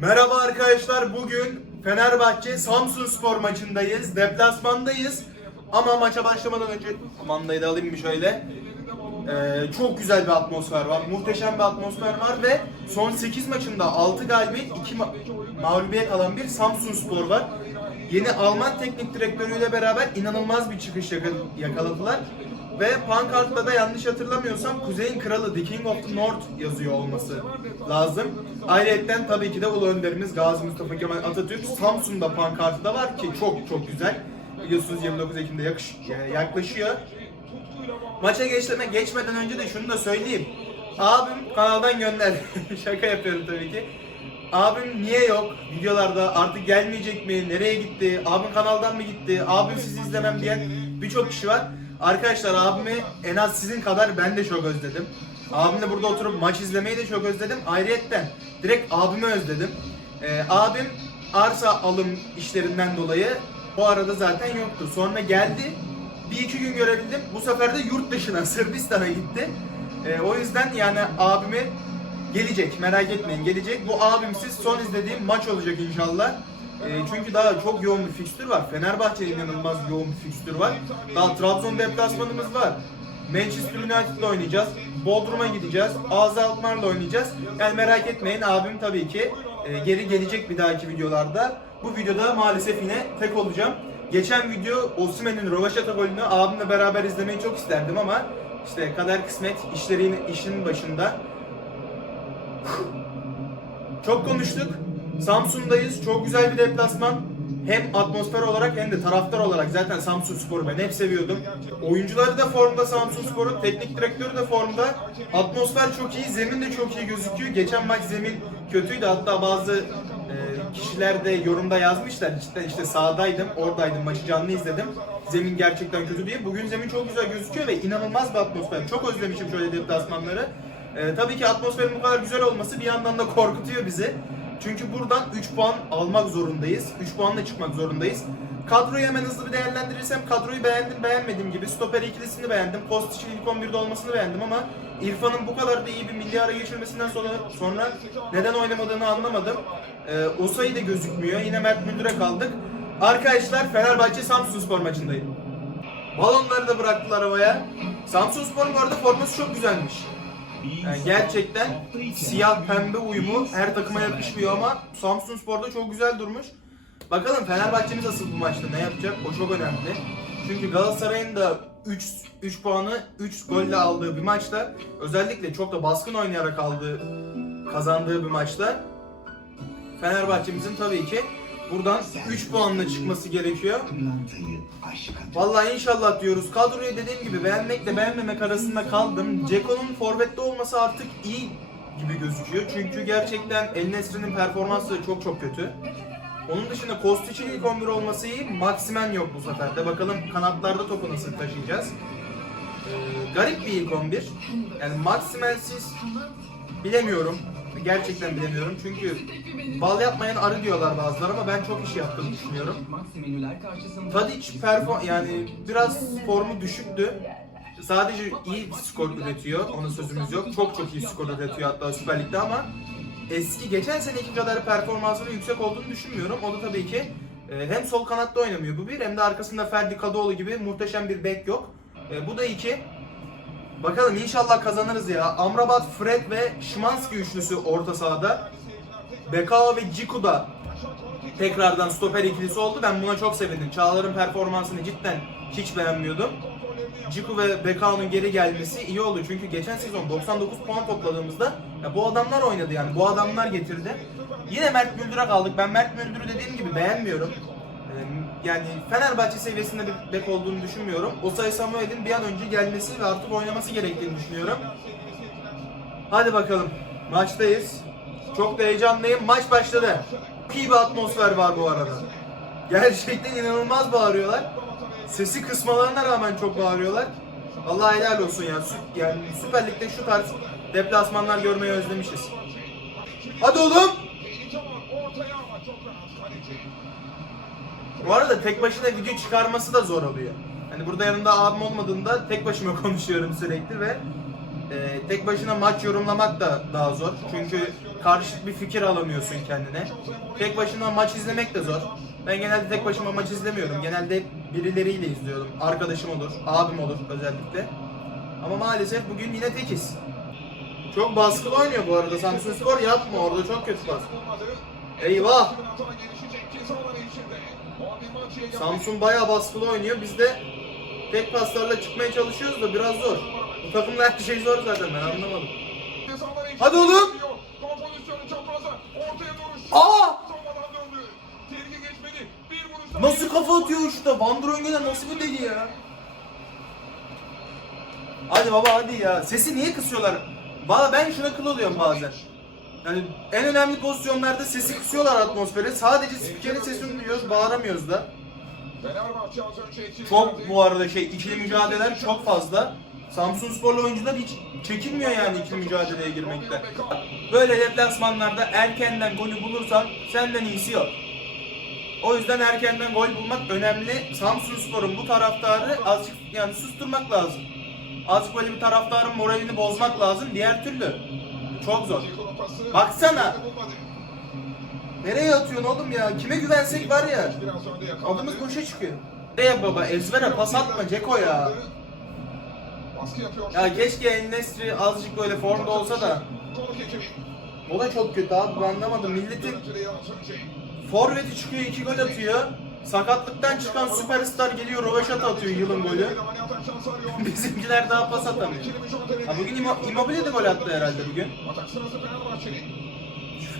Merhaba arkadaşlar. Bugün Fenerbahçe Samsun Spor maçındayız. Deplasmandayız. Ama maça başlamadan önce kumandayı da alayım bir şöyle. Ee, çok güzel bir atmosfer var. Muhteşem bir atmosfer var ve son 8 maçında 6 galibiyet, 2 ma- mağlubiyet alan bir Samsun Spor var. Yeni Alman teknik direktörüyle beraber inanılmaz bir çıkış yaka- yakaladılar. Ve pankartta da yanlış hatırlamıyorsam Kuzey'in Kralı The King of the North yazıyor olması lazım. Ayrıca tabii ki de Ulu Önderimiz Gazi Mustafa Kemal Atatürk Samsun'da pankartı da var ki çok çok güzel. Biliyorsunuz 29 Ekim'de yakış, e, yaklaşıyor. Maça geçmeden, geçmeden önce de şunu da söyleyeyim. Abim kanaldan gönder. Şaka yapıyorum tabii ki. Abim niye yok videolarda artık gelmeyecek mi? Nereye gitti? Abim kanaldan mı gitti? Abim sizi izlemem diyen birçok kişi var. Arkadaşlar abimi en az sizin kadar ben de çok özledim. Abimle burada oturup maç izlemeyi de çok özledim. Ayrıyetten direkt abimi özledim. Ee, abim arsa alım işlerinden dolayı bu arada zaten yoktu. Sonra geldi. Bir iki gün görebildim. Bu sefer de yurt dışına Sırbistan'a gitti. Ee, o yüzden yani abimi gelecek merak etmeyin gelecek. Bu abimsiz son izlediğim maç olacak inşallah. Ee, çünkü daha çok yoğun bir fikstür var. Fenerbahçe'nin inanılmaz yoğun bir fikstür var. Daha Trabzon deplasmanımız var. Manchester United'la oynayacağız. Bodrum'a gideceğiz. AZ Alkmaar'la oynayacağız. Yani merak etmeyin abim tabii ki e, geri gelecek bir dahaki videolarda. Bu videoda maalesef yine tek olacağım. Geçen video Osimhen'in Rovaşata golünü abimle beraber izlemeyi çok isterdim ama işte kader kısmet işlerin işin başında. Çok konuştuk. Samsun'dayız. Çok güzel bir deplasman. Hem atmosfer olarak hem de taraftar olarak zaten Samsun Spor'u ben hep seviyordum. Oyuncuları da formda Samsun Spor'un, teknik direktörü de formda. Atmosfer çok iyi, zemin de çok iyi gözüküyor. Geçen maç zemin kötüydü. Hatta bazı e, kişiler de yorumda yazmışlar. Cidden işte sahadaydım, oradaydım, maçı canlı izledim. Zemin gerçekten kötü diye. Bugün zemin çok güzel gözüküyor ve inanılmaz bir atmosfer. Çok özlemişim şöyle deplasmanları. Ee, tabii ki atmosferin bu kadar güzel olması bir yandan da korkutuyor bizi. Çünkü buradan 3 puan almak zorundayız. 3 puanla çıkmak zorundayız. Kadroyu hemen hızlı bir değerlendirirsem kadroyu beğendim beğenmedim gibi. Stoper ikilisini beğendim. Kostic'in ilk 11'de olmasını beğendim ama İrfan'ın bu kadar da iyi bir milli ara geçirmesinden sonra, sonra neden oynamadığını anlamadım. Ee, Osayi de gözükmüyor. Yine Mert Müldür'e kaldık. Arkadaşlar Fenerbahçe Samsun Spor maçındayım. Balonları da bıraktılar havaya. Samsun Spor'un bu arada forması çok güzelmiş. Yani gerçekten siyah pembe uyumu her takıma yakışmıyor ama Samsun Spor'da çok güzel durmuş. Bakalım Fenerbahçe'miz nasıl bu maçta ne yapacak o çok önemli. Çünkü Galatasaray'ın da 3 3 puanı 3 golle aldığı bir maçta özellikle çok da baskın oynayarak aldığı kazandığı bir maçta Fenerbahçe'mizin tabii ki buradan 3 puanla çıkması gerekiyor. Vallahi inşallah diyoruz. Kadroyu dediğim gibi beğenmekle beğenmemek arasında kaldım. Ceko'nun forvette olması artık iyi gibi gözüküyor. Çünkü gerçekten El Nesri'nin performansı çok çok kötü. Onun dışında Kostic'in ilk 11 olması iyi. Maximen yok bu sefer de. Bakalım kanatlarda topu nasıl taşıyacağız. Ee, garip bir ilk 11. Yani Maximensiz bilemiyorum. Gerçekten bilemiyorum. Çünkü bal yapmayan arı diyorlar bazıları ama ben çok iş yaptığını düşünüyorum. Tadic perform yani biraz formu düşüktü. Sadece iyi bir skor üretiyor. Onun sözümüz yok. Çok çok iyi skor üretiyor hatta Süper Lig'de ama eski geçen seneki kadar performansının yüksek olduğunu düşünmüyorum. O da tabii ki e, hem sol kanatta oynamıyor bu bir hem de arkasında Ferdi Kadıoğlu gibi muhteşem bir bek yok. E, bu da iki. Bakalım inşallah kazanırız ya. Amrabat, Fred ve Şimanski üçlüsü orta sahada. Bekao ve Ciku da tekrardan stoper ikilisi oldu. Ben buna çok sevindim. Çağlar'ın performansını cidden hiç beğenmiyordum. Ciku ve Bekao'nun geri gelmesi iyi oldu. Çünkü geçen sezon 99 puan topladığımızda ya bu adamlar oynadı yani. Bu adamlar getirdi. Yine Mert Müldür'e kaldık. Ben Mert Müldür'ü dediğim gibi beğenmiyorum. Yani Fenerbahçe seviyesinde bir bek olduğunu düşünmüyorum. Osay Samuel'in bir an önce gelmesi ve artık oynaması gerektiğini düşünüyorum. Hadi bakalım. Maçtayız. Çok da heyecanlıyım. Maç başladı. İyi bir atmosfer var bu arada. Gerçekten inanılmaz bağırıyorlar. Sesi kısmalarına rağmen çok bağırıyorlar. Allah helal olsun ya. Sü- Yani Süper Lig'de şu tarz deplasmanlar görmeyi özlemişiz. Hadi oğlum. Bu arada tek başına video çıkarması da zor oluyor. Hani burada yanımda abim olmadığında tek başıma konuşuyorum sürekli ve e, tek başına maç yorumlamak da daha zor. Çünkü karşıt bir fikir alamıyorsun kendine. Tek başına maç izlemek de zor. Ben genelde tek başıma maç izlemiyorum. Genelde birileriyle izliyorum. Arkadaşım olur, abim olur özellikle. Ama maalesef bugün yine tekiz. Çok baskılı oynuyor bu arada. Samsun Spor yapma orada çok kötü pas. Eyvah! Samsun bayağı baskılı oynuyor. Biz de tek paslarla çıkmaya çalışıyoruz da biraz zor. Bu takımda her şey zor zaten ben anlamadım. Hadi oğlum! Aa! Nasıl kafa atıyor uçta? Van Drongen'e nasıl bir deli ya? Hadi baba hadi ya. Sesi niye kısıyorlar? Valla ben şuna kıl oluyorum bazen. Yani en önemli pozisyonlarda sesi kısıyorlar atmosfere. Sadece spikerin sesini duyuyoruz, bağıramıyoruz da. Çok bu arada şey ikili mücadeleler çok fazla. Samsun Sporlu oyuncular hiç çekinmiyor yani ikili mücadeleye girmekte. Böyle deplasmanlarda erkenden golü bulursan senden iyisi yok. O yüzden erkenden gol bulmak önemli. Samsun Spor'un bu taraftarı azıcık yani susturmak lazım. Azıcık böyle bir taraftarın moralini bozmak lazım. Diğer türlü çok zor. Baksana. Nereye atıyorsun oğlum ya? Kime güvensek var ya. Adımız boşa çıkıyor. Ne baba ezbere pas atma Ceko ya. Ya keşke El Nesri azıcık böyle formda olsa da. O da çok kötü abi ben anlamadım. Milletin forveti çıkıyor iki gol atıyor. Sakatlıktan çıkan süperstar geliyor röveşat atıyor yılın golü. Bizimkiler daha pas atamıyor. Ha bugün İmo- Immobile de gol attı herhalde bugün.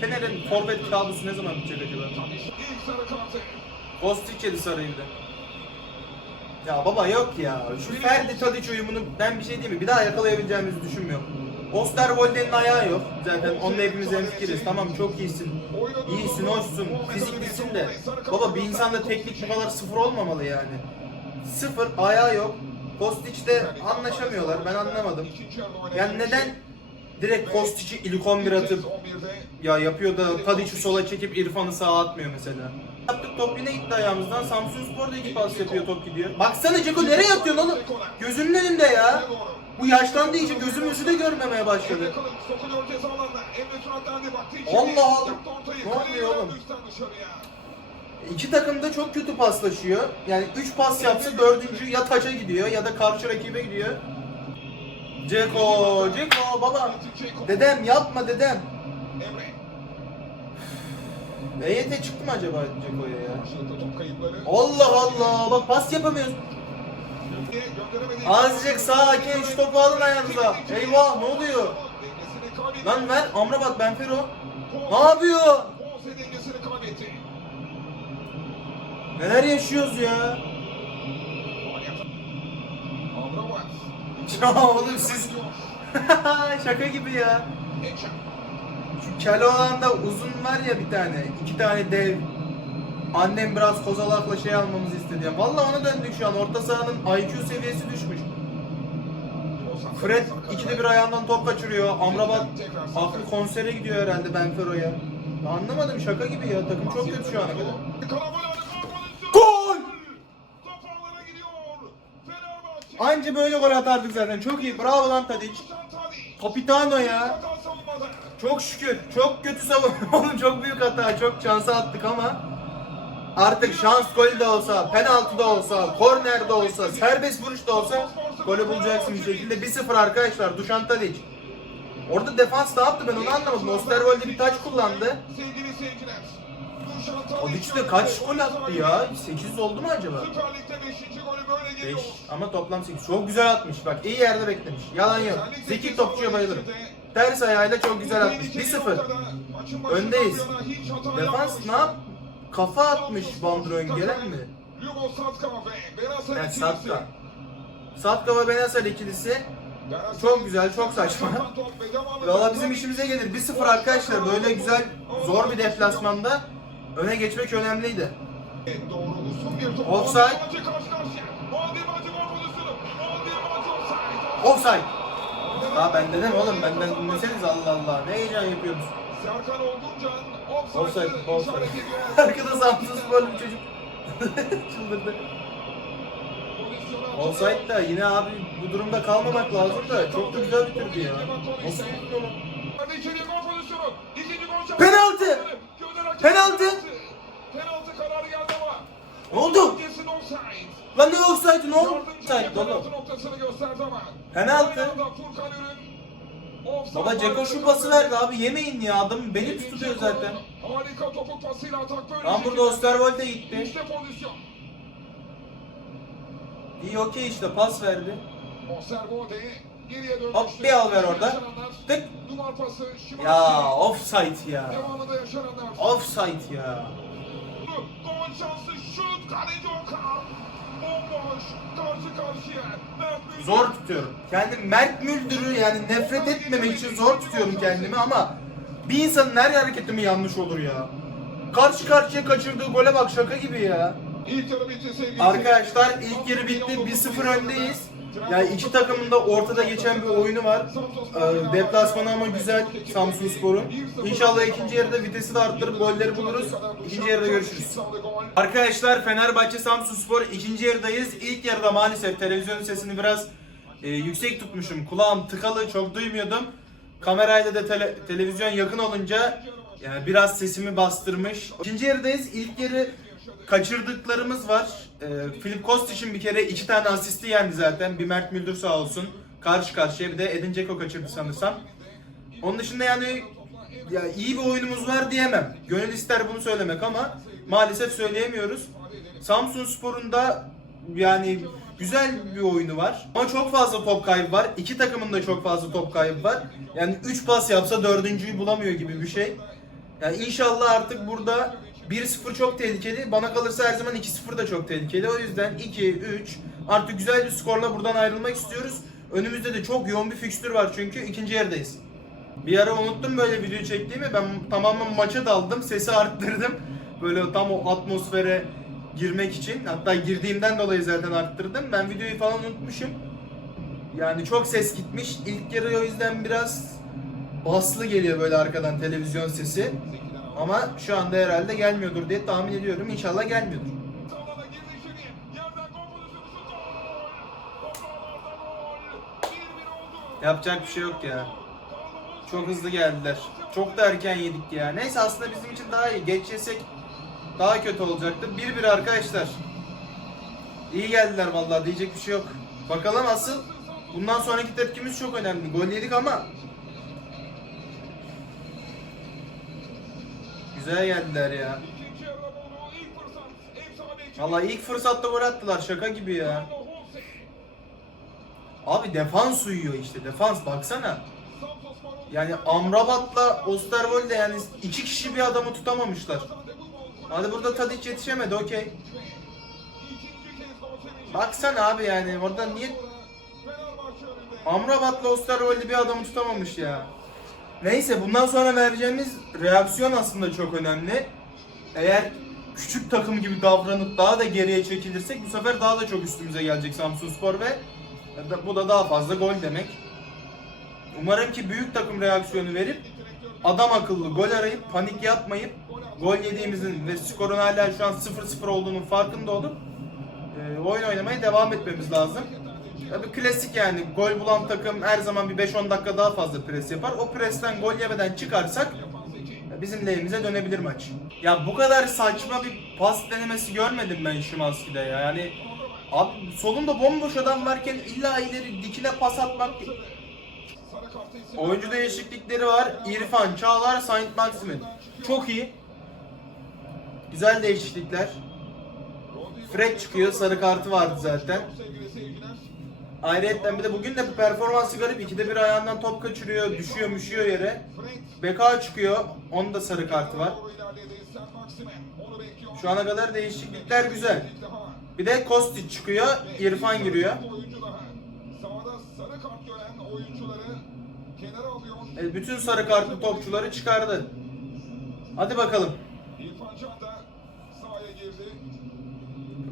Fener'in forvet kabusu ne zaman bitecek acaba? Kostic yedi sarıydı. Ya baba yok ya. Şu Ferdi Tadic uyumunu ben bir şey diyeyim mi? Bir daha yakalayabileceğimizi düşünmüyorum. Osterwolde'nin ayağı yok. Zaten onunla hepimiz hemfikiriz. Tamam çok iyisin. İyisin, hoşsun, fiziklisin de. Baba bir insanda teknik bu kadar sıfır olmamalı yani. Sıfır, ayağı yok. Kostic'le anlaşamıyorlar. Ben anlamadım. Yani neden direkt Kostic'i ilk 11 atıp ya yapıyor da Tadic'i sola çekip İrfan'ı sağa atmıyor mesela. Yaptık top yine gitti ayağımızdan. Samsun Spor da iki pas yapıyor top gidiyor. Baksana Ceko nereye atıyorsun oğlum? Gözünün önünde ya. Bu yaşlandığı için gözümüzü de görmemeye başladı. Allah Allah. Ne oluyor oğlum? İki takım da çok kötü paslaşıyor. Yani 3 pas yapsa dördüncü ya taça gidiyor ya da karşı rakibe gidiyor. Ceko, Ceko baba. Dedem yapma dedem. EYT çıktı mı acaba Ceko'ya ya? Allah Allah bak pas yapamıyoruz. Azıcık sakin şu topu alın ayağınıza. Eyvah ne oluyor? Lan ver Amrabat Benfero. Ne yapıyor? Neler yaşıyoruz ya? Ya oğlum siz şaka gibi ya. Şu Keloğlan'da uzun var ya bir tane. iki tane dev. Annem biraz kozalakla şey almamızı istedi ya. Vallahi ona döndük şu an. Orta sahanın IQ seviyesi düşmüş. Fred ikide bir ayağından top kaçırıyor. Amrabat aklı konsere gidiyor herhalde Benfero'ya. Ya Anlamadım şaka gibi ya. Takım çok kötü şu ana kadar. Gol! Anca böyle gol atardık zaten. Çok iyi. Bravo lan Tadic. Capitano ya. Çok şükür. Çok kötü savunma. Oğlum çok büyük hata. Çok şansa attık ama artık şans golü de olsa, penaltı da olsa, korner de olsa, serbest vuruş da olsa golü bulacaksın bir şekilde. 1-0 arkadaşlar. Dušan Tadic. Orada defans ne yaptı ben onu anlamadım. Osterwolde bir taç kullandı. Tadic de kaç gol attı ya? 8 oldu mu acaba? Süper Lig'de 5. golü böyle 5 geliyor. ama toplam 8. Çok güzel atmış bak iyi yerde beklemiş. Yalan yok. Zeki topçuya bayılırım. Ters ayağıyla çok güzel atmış. 1-0. Öndeyiz. Defans ne yap? Kafa atmış Van Drongelen mi? Yani. Satka. Satka ve Benasar ikilisi çok güzel, çok saçma. Valla bizim işimize gelir. 1-0 arkadaşlar böyle güzel zor bir deplasmanda öne geçmek önemliydi. Offside. Offside. Offside. Daha ben dedim oğlum benden dinleseniz Allah Allah. Ne heyecan yapıyorsunuz? Serkan Olguncan Offside, offside'ı offside. işaret ediyor. Arkada Samsun sporlu bir çocuk. Çıldırdı. Pozisyonu Offside da yine abi bu durumda kalmamak lazım da çok da güzel bitirdi ya. Nasıl bitirdi onu? Hadi içeriye gol pozisyonu. İkinci Penaltı! Penaltı! Penaltı kararı geldi ama. Ne oldu? Kesin offside. Lan ne offside ne oldu? Yardımcı Offside penaltı oğlum. noktasını gösterdi ama. Penaltı. Aynı anda Furkan Ürün offside Baba Ceko şu pası verdi abi yemeyin ya adam beni tutuyor zaten. Harika topuk pasıyla atak böyle. Lan burada Osterwold'e gitti. İşte pozisyon. İyi okey işte pas verdi. Osterwolde geriye dönmüştü. Hop, bir al ver orada. Tık. Duvar pası. Ya offside ya. Devamında yaşananlar. Offside ya. Gol şansı şut kaleci Okan. Bomboş karşı karşıya. Mert Müldür. Zor tutuyorum. Kendim Mert Müldür'ü yani nefret etmemek için zor tutuyorum kendimi ama bir insanın her hareketi mi yanlış olur ya? Karşı karşıya kaçırdığı gole bak şaka gibi ya. İlk yarı bitti sevgili Arkadaşlar ilk yarı bitti 1-0 öndeyiz. Yani iki takımın da ortada geçen bir oyunu var. Ee, deplasmanı ama güzel Samsun Spor'un. İnşallah ikinci yarıda vitesi de arttırıp golleri buluruz. İkinci yarıda görüşürüz. Arkadaşlar Fenerbahçe Samsun Spor ikinci yarıdayız. İlk yarıda maalesef televizyon sesini biraz e, yüksek tutmuşum. Kulağım tıkalı çok duymuyordum. Kamerayla da tele- televizyon yakın olunca yani biraz sesimi bastırmış. İkinci yarıdayız. İlk yarı kaçırdıklarımız var. E, Filip Kostic'in bir kere iki tane asisti yendi zaten. Bir Mert Müldür sağ olsun. Karşı karşıya bir de Edin Dzeko kaçırdı sanırsam. Onun dışında yani ya iyi bir oyunumuz var diyemem. Gönül ister bunu söylemek ama maalesef söyleyemiyoruz. Samsun Spor'un da yani güzel bir oyunu var. Ama çok fazla top kaybı var. İki takımın da çok fazla top kaybı var. Yani 3 pas yapsa dördüncüyü bulamıyor gibi bir şey. Yani inşallah artık burada 1-0 çok tehlikeli. Bana kalırsa her zaman 2-0 da çok tehlikeli. O yüzden 2-3 artık güzel bir skorla buradan ayrılmak istiyoruz. Önümüzde de çok yoğun bir fikstür var çünkü ikinci yerdayız. Bir ara unuttum böyle video çektiğimi. Ben tamamen maça daldım. Sesi arttırdım. Böyle tam o atmosfere girmek için. Hatta girdiğimden dolayı zaten arttırdım. Ben videoyu falan unutmuşum. Yani çok ses gitmiş. İlk yarı o yüzden biraz baslı geliyor böyle arkadan televizyon sesi. Ama şu anda herhalde gelmiyordur diye tahmin ediyorum. İnşallah gelmiyordur. Sağlana girdi içeriye. Yerden gol pozisyonu şut gol. Toplardan gol. 1-1 oldu. Yapacak bir şey yok ya. Çok hızlı geldiler. Çok da erken yedik ya. Neyse aslında bizim için daha iyi. Geç yesek daha kötü olacaktı. 1-1 arkadaşlar. İyi geldiler vallahi diyecek bir şey yok. Bakalım asıl bundan sonraki tepkimiz çok önemli. Gol yedik ama Güzel geldiler ya. Bulduğu ilk fırsatta gol attılar şaka gibi ya. Abi defans uyuyor işte defans baksana. Yani Amrabat'la Osterwolde yani iki kişi bir adamı tutamamışlar. Hadi burada Tadic yetişemedi okey. Baksana abi yani orada niye Amrabat'la Osterwolde bir adamı tutamamış ya. Neyse bundan sonra vereceğimiz reaksiyon aslında çok önemli. Eğer küçük takım gibi davranıp daha da geriye çekilirsek bu sefer daha da çok üstümüze gelecek Samsunspor ve bu da daha fazla gol demek. Umarım ki büyük takım reaksiyonu verip adam akıllı gol arayıp panik yapmayıp gol yediğimizin ve skorun hala şu an 0-0 olduğunun farkında olup e, oyun oynamaya devam etmemiz lazım. Tabii klasik yani gol bulan takım her zaman bir 5-10 dakika daha fazla pres yapar. O presten gol yemeden çıkarsak bizim lehimize dönebilir maç. Ya bu kadar saçma bir pas denemesi görmedim ben Şimanski'de ya. Yani abi solunda bomboş adam varken illa ileri dikine pas atmak Oyuncu değişiklikleri var. İrfan, Çağlar, Saint Maximin. Çok iyi. Güzel değişiklikler. Fred çıkıyor. Sarı kartı vardı zaten. Ayrıca bir de bugün de performansı garip. İkide bir ayağından top kaçırıyor, düşüyor, müşüyor yere. Beka çıkıyor. Onun da sarı kartı var. Şu ana kadar değişiklikler güzel. Bir de Kostic çıkıyor, İrfan giriyor. E, bütün sarı kartlı topçuları çıkardı. Hadi bakalım.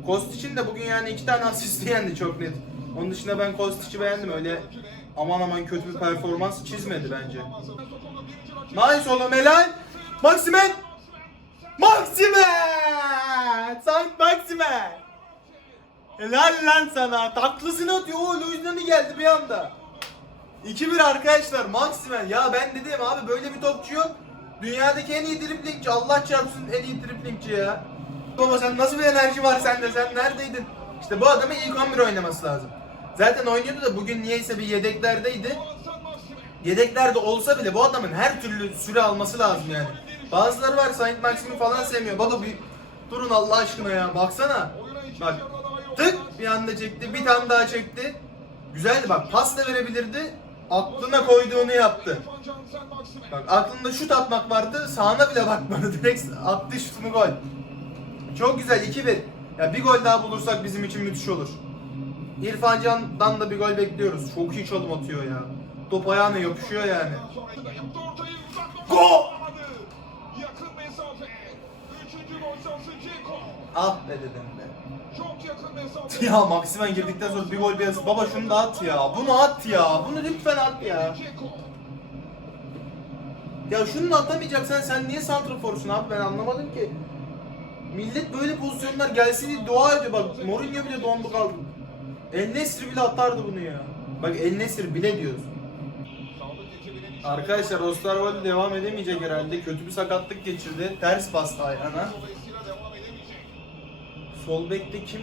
Kostic'in de bugün yani iki tane asisti yendi çok net. Onun dışında ben Kostic'i beğendim öyle aman aman kötü bir performans çizmedi bence. Nice oğlum helal. Maximen. Maximen. Saint Maximen. Helal lan sana. Taklısını atıyor. O Luiznani geldi bir anda. 2-1 arkadaşlar Maximen. Ya ben dedim abi böyle bir topçu yok. Dünyadaki en iyi driplingçi. Allah çarpsın en iyi driplingçi ya. Baba sen nasıl bir enerji var sende? Sen neredeydin? İşte bu adamın ilk 11 oynaması lazım. Zaten oynuyordu da bugün niyeyse bir yedeklerdeydi. Yedeklerde olsa bile bu adamın her türlü süre alması lazım yani. Bazıları var Saint Maxim'i falan sevmiyor. Baba bir durun Allah aşkına ya. Baksana. Bak. Tık bir anda çekti. Bir tane daha çekti. Güzeldi bak. Pas da verebilirdi. Aklına koyduğunu yaptı. Bak aklında şut atmak vardı. Sağına bile bakmadı. Direkt attı şutunu gol. Çok güzel 2-1. Ya bir gol daha bulursak bizim için müthiş olur. İrfan Can'dan da bir gol bekliyoruz. Çok iyi çalım atıyor ya. Top ayağına yapışıyor yani. Gol! Ah be dedim be. Çok yakın mesafe. Ya Maximen girdikten sonra bir gol asist. Baba şunu da at ya. Bunu at ya. Bunu lütfen at ya. Ya şunu da atamayacaksan sen niye santraforsun abi ben anlamadım ki. Millet böyle pozisyonlar gelsin diye dua ediyor bak Mourinho bile dondu kaldı. El Nesri bile atardı bunu ya. Bak El Nesri bile işi- Arkadaşlar Osterwolde devam edemeyecek herhalde. Kötü bir sakatlık geçirdi. Ters bastı ayağına. Sol bekte kim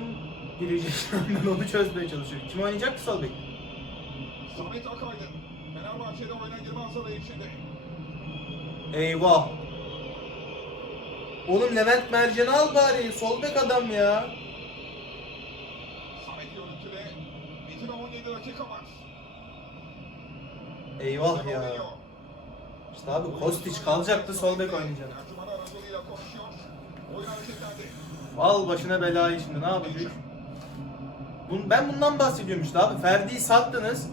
girecek? ben onu çözmeye çalışıyorum. Kim oynayacak ki sol bek? Samet Akaydın. Fenerbahçe'de oyuna girme hazırlığı içinde. Eyvah. Oğlum Levent Mercan'ı al bari. Sol bek adam ya. 17 dakika var. Eyvah ya. İşte abi Kostić kalacaktı sol bek oynayacak. Tercüman aracılığıyla konuşuyor. Oyun hareketlendi. Al başına belayı şimdi ne yapacak? Bun, ben bundan bahsediyorum işte abi. Ferdi'yi sattınız.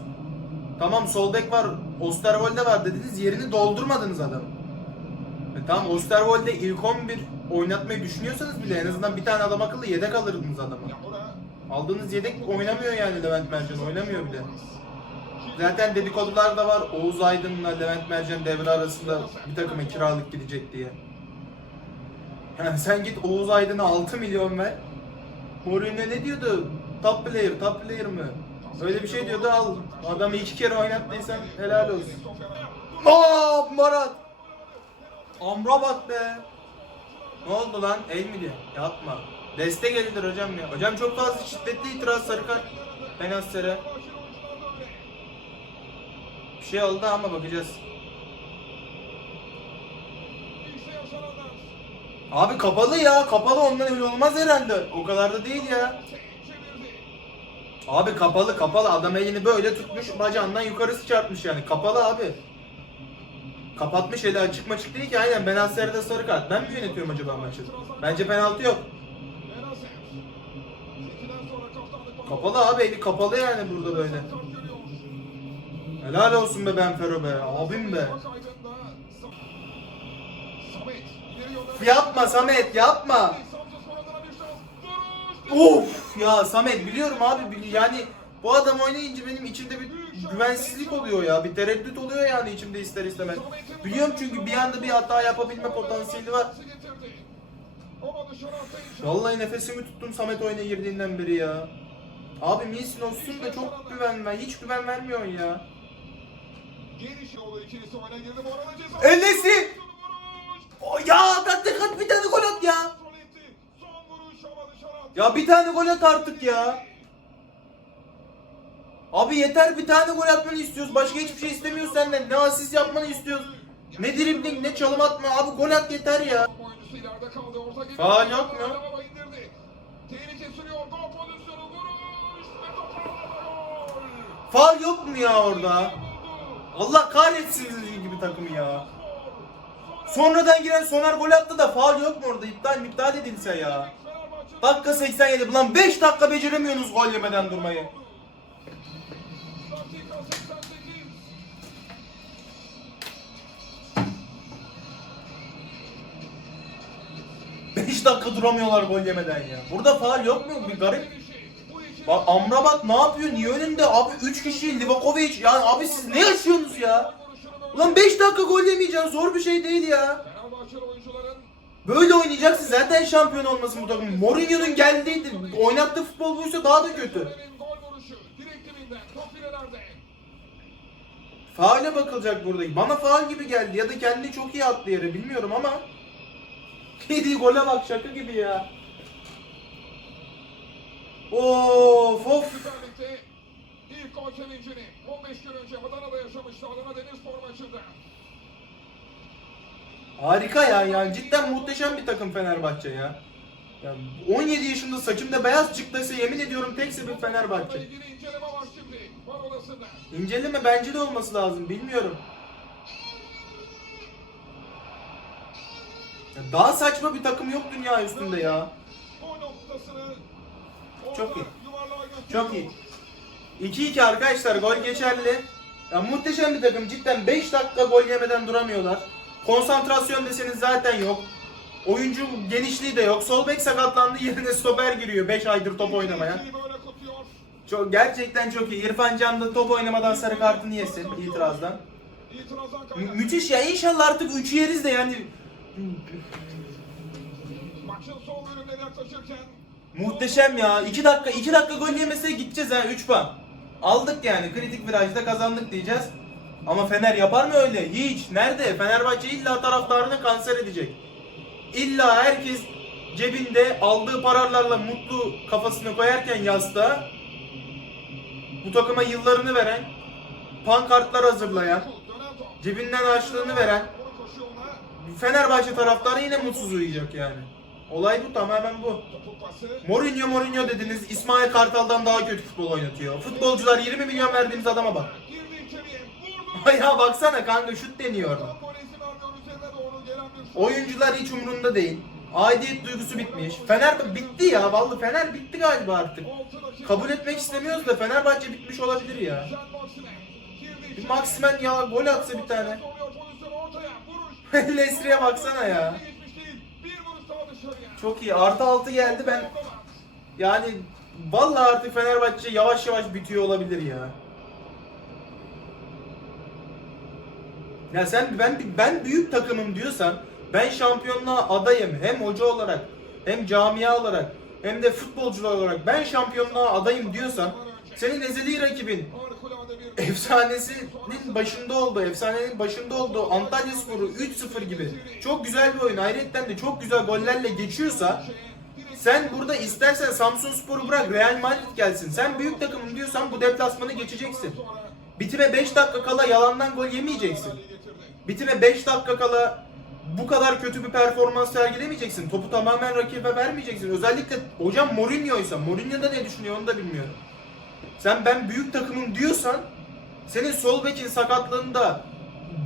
Tamam sol bek var, Osterwolde var dediniz. Yerini doldurmadınız adam. E tamam Osterwolde ilk 11 oynatmayı düşünüyorsanız bile en azından bir tane adam akıllı yedek alırdınız adama. Aldığınız yedek oynamıyor yani Levent Mercan oynamıyor bile. Zaten dedikodular da var Oğuz Aydın'la Levent Mercan devre arasında bir takıma kiralık gidecek diye. Yani sen git Oğuz Aydın'a 6 milyon ver. Mourinho ne diyordu? Top player, top player mı? Öyle bir şey diyordu al. Adamı iki kere oynattıysan helal olsun. Aa Marat! Amrabat be! Ne oldu lan? El mi diyor? Yapma. Destek elidir hocam ya. Hocam çok fazla şiddetli itiraz sarı kart. Benacer'e. Bir şey oldu ama bakacağız. Abi kapalı ya. Kapalı ondan öyle olmaz herhalde. O kadar da değil ya. Abi kapalı kapalı. Adam elini böyle tutmuş bacağından yukarısı çarpmış yani. Kapalı abi. Kapatmış eli açık maçık değil ki aynen Benacer'de sarı kart. Ben mi yönetiyorum acaba maçı? Bence penaltı yok. Kapalı abi eli kapalı yani burada böyle. Helal olsun be Benfero be. Abim be. Yapma Samet yapma. Of ya Samet biliyorum abi yani bu adam oynayınca benim içimde bir güvensizlik oluyor ya. Bir tereddüt oluyor yani içimde ister istemez. Biliyorum çünkü bir anda bir hata yapabilme potansiyeli var. Vallahi nefesimi tuttum Samet oyuna girdiğinden beri ya. Abi Milsin olsun da çok güven ver. Hiç güven vermiyorsun ya. Ellesi! O ya at at bir tane gol at ya. Ya bir tane gol at artık ya. Abi yeter bir tane gol atmanı istiyoruz. Başka hiçbir şey istemiyoruz senden. Ne asist yapmanı istiyoruz. Ne dribling ne çalım atma. Abi gol at yeter ya. Faul yok mu? Faul yok mu ya orada? Allah kahretsin gibi takımı ya. Son. Sonradan giren Soner gol attı da faul yok mu orada? İptal iptal edilse ya. Dakika 87. Ulan 5 dakika beceremiyorsunuz gol yemeden durmayı. Dakika 88. Beş dakika duramıyorlar gol yemeden ya. Burada faul yok mu? Bir garip. Bak Amrabat ne yapıyor? Niye önünde? Abi 3 kişi Livakovic. Yani abi siz ne yaşıyorsunuz ya? Ulan 5 dakika gol yemeyeceksin. Zor bir şey değil ya. Böyle oynayacaksın. Zaten şampiyon olmasın bu takım. Mourinho'nun geldiğiydi. Oynattığı futbol buysa daha da kötü. Faale bakılacak burada. Bana faal gibi geldi ya da kendi çok iyi attı yere bilmiyorum ama yediği gole bak şaka gibi ya. Of of. Süper Lig'de ilk gol sevincini 15 gün önce Adana'da yaşamıştı Adana Demirspor maçında. Harika ya yani cidden muhteşem bir takım Fenerbahçe ya. ya 17 yaşında saçımda beyaz çıktıysa yemin ediyorum tek sebep Fenerbahçe. ilgili inceleme var şimdi. Var odasında. İnceleme bence de olması lazım bilmiyorum. Ya daha saçma bir takım yok dünya üstünde ya. Gol noktasını Çok iyi. Çok iyi. 2-2 arkadaşlar gol geçerli. Ya muhteşem bir takım cidden 5 dakika gol yemeden duramıyorlar. Konsantrasyon deseniz zaten yok. Oyuncu genişliği de yok. Sol bek sakatlandı yerine stoper giriyor 5 aydır top kutluyor. Çok gerçekten çok iyi. İrfan Can da top oynamadan sarı kartını yesin itirazdan. Mü- müthiş ya inşallah artık 3'ü yeriz de yani Maçın son bölümleri yaklaşırken muhteşem ya. 2 dakika 2 dakika gol yemese gideceğiz ha 3 puan. Aldık yani kritik virajda kazandık diyeceğiz. Ama Fener yapar mı öyle? Hiç. Nerede? Fenerbahçe illa taraftarını kanser edecek. İlla herkes cebinde aldığı paralarla mutlu kafasını koyarken yastığa bu takıma yıllarını veren, pankartlar hazırlayan, cebinden harçlığını veren. Fenerbahçe taraftarı yine mutsuz uyuyacak yani. Olay bu tamamen bu. Mourinho Mourinho dediniz İsmail Kartal'dan daha kötü futbol oynatıyor. Futbolcular 20 milyon verdiğimiz adama bak. Ya baksana kanka şut deniyor orada. Oyuncular hiç umurunda değil. Aidiyet duygusu bitmiş. Fener bitti ya vallahi Fener bitti galiba artık. Kabul etmek istemiyoruz da Fenerbahçe bitmiş olabilir ya. Bir. Maximen ya gol atsa bir tane. Lesri'ye baksana ya. Geçmiş değil. Bir vuruş daha dışarıya. Çok iyi. Artı 6 geldi ben yani vallahi artık Fenerbahçe yavaş yavaş bitiyor olabilir ya. Ya sen ben ben büyük takımım diyorsan ben şampiyonluğa adayım hem hoca olarak hem camia olarak hem de futbolcular olarak ben şampiyonluğa adayım diyorsan senin ezeli rakibin efsanesinin başında olduğu, efsanenin başında olduğu Antalya Sporu 3-0 gibi çok güzel bir oyun. Ayrıca de çok güzel gollerle geçiyorsa sen burada istersen Samsun Spor'u bırak Real Madrid gelsin. Sen büyük takımım diyorsan bu deplasmanı geçeceksin. Bitime 5 dakika kala yalandan gol yemeyeceksin. Bitime 5 dakika kala bu kadar kötü bir performans sergilemeyeceksin. Topu tamamen rakibe vermeyeceksin. Özellikle hocam Mourinho'ysa, Mourinho da ne düşünüyor onu da bilmiyorum. Sen ben büyük takımım diyorsan senin sol bekin sakatlığında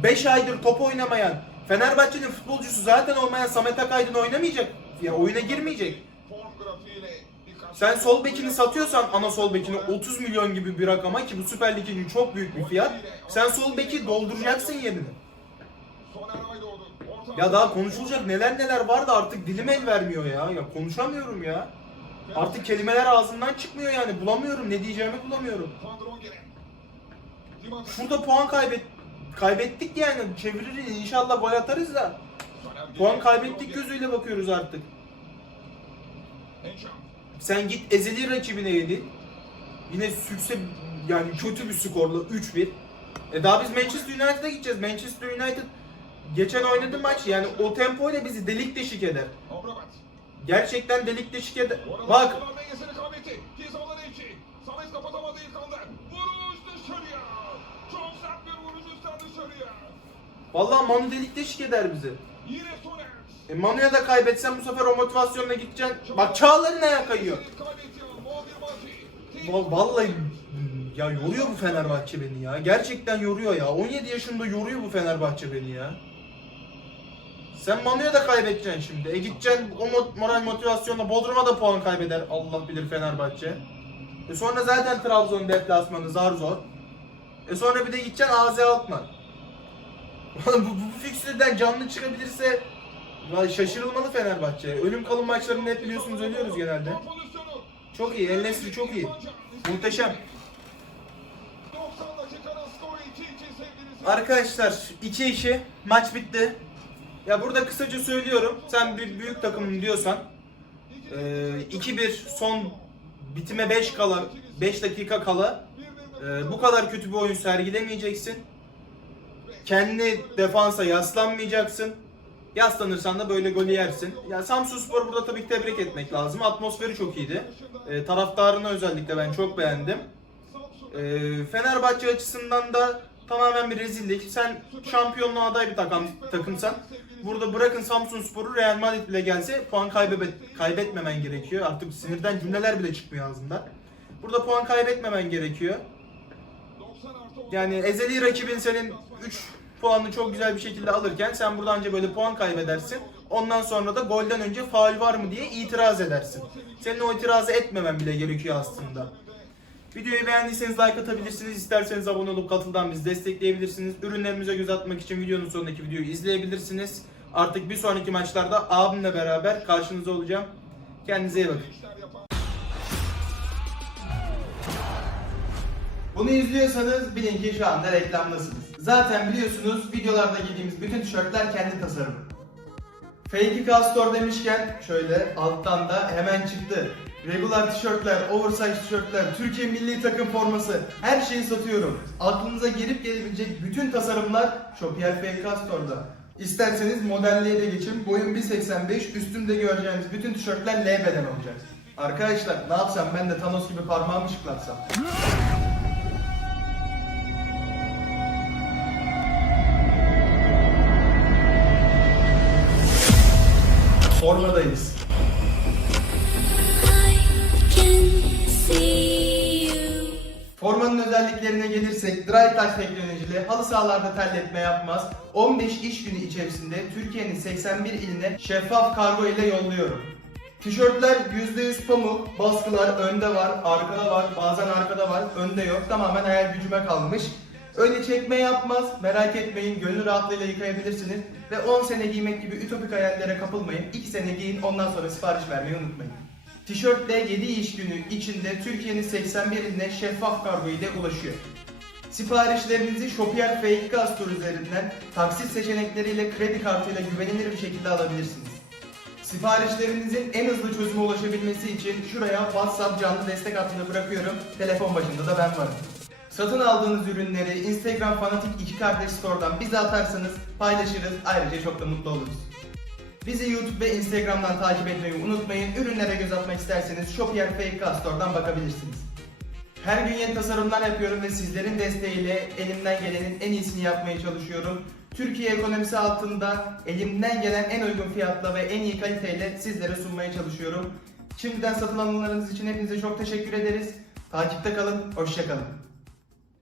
5 aydır top oynamayan Fenerbahçe'nin futbolcusu zaten olmayan Samet Akaydın oynamayacak. Ya oyuna girmeyecek. Sen sol bekini satıyorsan ana sol bekini 30 milyon gibi bir rakama ki bu Süper Lig için çok büyük bir fiyat. Sen sol beki dolduracaksın yerini. Ya daha konuşulacak neler neler var da artık dilim el vermiyor ya. Ya konuşamıyorum ya. Artık kelimeler ağzımdan çıkmıyor yani. Bulamıyorum. Ne diyeceğimi bulamıyorum. Şurada puan kaybet kaybettik yani. Çeviririz inşallah gol atarız da. Puan kaybettik gözüyle bakıyoruz artık. Sen git ezeli rakibine yedin. Yine sükse yani kötü bir skorla 3-1. E daha biz Manchester United'a gideceğiz. Manchester United geçen oynadı maç yani o tempoyla bizi delik deşik eder. Gerçekten delik deşik eder. Bak vallahi Manu delik deşik eder bizi. E Manu'ya da kaybetsen bu sefer o motivasyonla gideceksin. Bak Çağlar'ın ayağı kayıyor. Vallahi ya yoruyor bu Fenerbahçe beni ya. Gerçekten yoruyor ya. 17 yaşında yoruyor bu Fenerbahçe beni ya. Sen Manu'ya da kaybedeceksin şimdi. E gideceksin o mo- moral motivasyonla Bodrum'a da puan kaybeder. Allah bilir Fenerbahçe. E sonra zaten Trabzon deplasmanı zar zor. E sonra bir de gideceksin AZ Alkmaar. Bu, bu, fikstürden canlı çıkabilirse şaşırılmalı Fenerbahçe. Ölüm kalım maçlarında hep biliyorsunuz ölüyoruz genelde. Çok iyi. El çok iyi. Muhteşem. 90 dakikanın skoru 2-2 sevgili Arkadaşlar 2-2 maç bitti. Ya burada kısaca söylüyorum. Sen bir büyük takımım diyorsan e, 2-1 son bitime 5 kala 5 dakika kala bu kadar kötü bir oyun sergilemeyeceksin. Kendi defansa yaslanmayacaksın. Yaslanırsan da böyle golü yersin. Ya Samsun Spor burada tabii ki tebrik etmek lazım. Atmosferi çok iyiydi. Ee, taraftarını özellikle ben çok beğendim. Ee, Fenerbahçe açısından da tamamen bir rezillik. Sen şampiyonluğa aday bir takım, takımsan burada bırakın Samsun Spor'u Real Madrid bile gelse puan kaybet, kaybetmemen gerekiyor. Artık sinirden cümleler bile çıkmıyor ağzından. Burada puan kaybetmemen gerekiyor. 90 artı on. Yani ezeli rakibin senin 3 puanını çok güzel bir şekilde alırken sen buradan önce böyle puan kaybedersin. Ondan sonra da golden önce faul var mı diye itiraz edersin. Senin o itirazı etmemen bile gerekiyor aslında. Videoyu beğendiyseniz like atabilirsiniz. İsterseniz abone olup katıldan bizi destekleyebilirsiniz. Ürünlerimize göz atmak için videonun sonundaki videoyu izleyebilirsiniz. Artık bir sonraki maçlarda abimle beraber karşınızda olacağım. Kendinize iyi bakın. Bunu izliyorsanız bilin ki şu anda reklamdasınız. Zaten biliyorsunuz videolarda giydiğimiz bütün tişörtler kendi tasarımı. Fake Castor demişken şöyle alttan da hemen çıktı. Regular tişörtler, oversize tişörtler, Türkiye milli takım forması her şeyi satıyorum. Aklınıza gelip gelebilecek bütün tasarımlar Shopier Fake Castor'da. İsterseniz modelliğe de geçin. Boyum 1.85, üstümde göreceğiniz bütün tişörtler L beden olacak. Arkadaşlar ne yapsam ben de Thanos gibi parmağımı şıklatsam. You. Formanın özelliklerine gelirsek dry touch teknolojili halı sahalarda terletme yapmaz. 15 iş günü içerisinde Türkiye'nin 81 iline şeffaf kargo ile yolluyorum. Tişörtler %100 pamuk, baskılar önde var, arkada var, bazen arkada var, önde yok. Tamamen hayal gücüme kalmış. Öyle çekme yapmaz, merak etmeyin gönül rahatlığıyla yıkayabilirsiniz. Ve 10 sene giymek gibi ütopik hayallere kapılmayın. 2 sene giyin ondan sonra sipariş vermeyi unutmayın. Tişörtle 7 iş günü içinde Türkiye'nin 81 iline şeffaf kargo ile ulaşıyor. Siparişlerinizi Shopier Fake Gastor üzerinden taksit seçenekleriyle kredi kartıyla güvenilir bir şekilde alabilirsiniz. Siparişlerinizin en hızlı çözüme ulaşabilmesi için şuraya WhatsApp canlı destek hattını bırakıyorum. Telefon başında da ben varım. Satın aldığınız ürünleri Instagram Fanatik 2 Kardeş Store'dan bize atarsanız paylaşırız. Ayrıca çok da mutlu oluruz. Bizi YouTube ve Instagram'dan takip etmeyi unutmayın. Ürünlere göz atmak isterseniz Shopier Fake Store'dan bakabilirsiniz. Her gün yeni tasarımlar yapıyorum ve sizlerin desteğiyle elimden gelenin en iyisini yapmaya çalışıyorum. Türkiye ekonomisi altında elimden gelen en uygun fiyatla ve en iyi kaliteyle sizlere sunmaya çalışıyorum. Şimdiden satın alımlarınız için hepinize çok teşekkür ederiz. Takipte kalın, hoşça kalın.